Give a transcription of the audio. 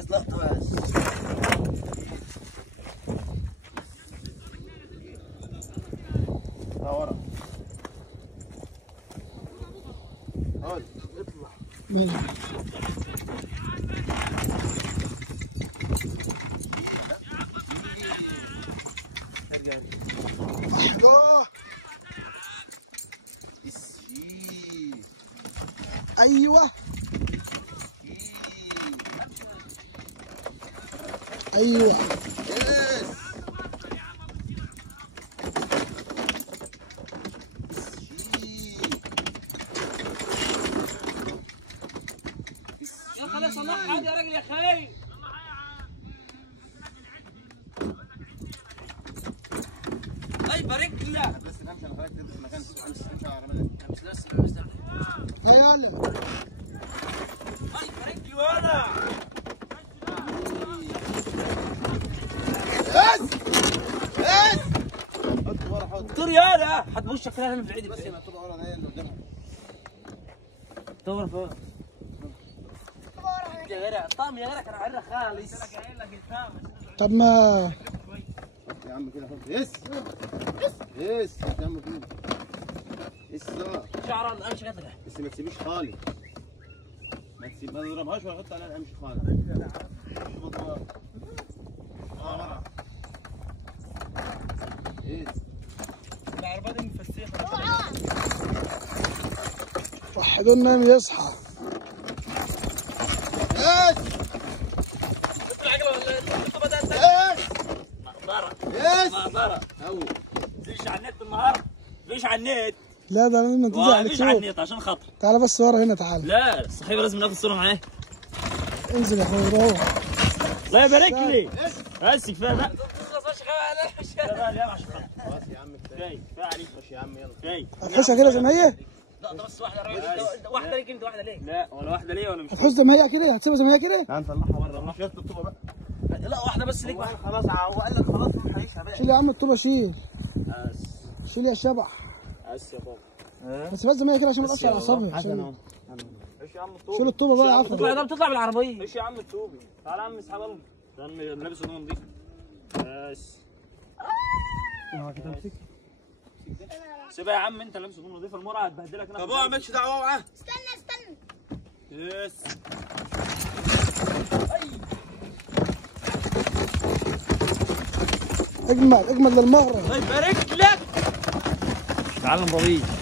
لقطة بس. ورا. هاي اطلع. ايوه ايوه يا خلاص صلح عادي يا راجل يا خاي. اي بارك لك بس نمشي انا خليك تمشي مكان امشي على رمضان. مش لسه مش داخل. هيلا اي بارك لي وانا بس حط ورا حط طير يالا هتبوشك كده من بعيد. بس انا طول ورا ده اللي قدامها. دور فوق يا غيرها طعم يا غيرها كان عرق خالص. انا جاي لك الفام. طب ما حط يا عم كده حط يس يس يا عم كده يس شعرا امشي قتلك. بس ما تسيبيش خالص. ما تضربهاش ولا تحط عليها امشي خالص. ورا يس العربه دي مفسيخه. وحدوا النايم يصحى. يس العقله ولا انت بدات يس مقدره يس مقدره او فيش على النت النهارده. فيش على النت. لا ده لازم تيجي على فيش على اليوتيوب. النت عشان خاطر. تعالى بس ورا هنا تعالى. لا الصحيفه لازم ناخد صوره معاه. انزل يا اخويا روح. الله يبارك لي. بس كفايه بقى. لا لا عشان خاطر. خلاص يا عم كفايه كفايه عليك. ماشي يا عم يلا. كفايه. هتحوشها كده زي ما هي؟ لا ده بس واحده واحده ليك انت واحده ليه؟ لا ولا واحده ليه ولا مش هتحوش زي ما هي كده؟ هتسيبها زي ما هي كده؟ تعال نطلعها بره مش يطلب الطوبه بقى. لا واحده بس ليك واحده. خلاص هو قال لك خلاص هعيشها بقى. شيل يا عم الطوبه شيل. بس شيل يا شبح. بس يا بابا. بس زي ما هي كده عشان ما تقطعش على اعصابها. حسن اهو. ايش يا عم الطوبي. شيل الطوبه بقى عفوا. بتطلع بالعربيه. ايش يا عم الطوبي. تعال يا عم اسحب يلا. ده لابس هدوم نظيفه. بس كده امسك. سيبها يا عم انت لابس هدوم نظيفه. المرة هتبهدلك. طب هو مالكش دعوه معاه. استنى يس اجمل اجمل للمغرب. الله يبارك لك. تعال نضيف.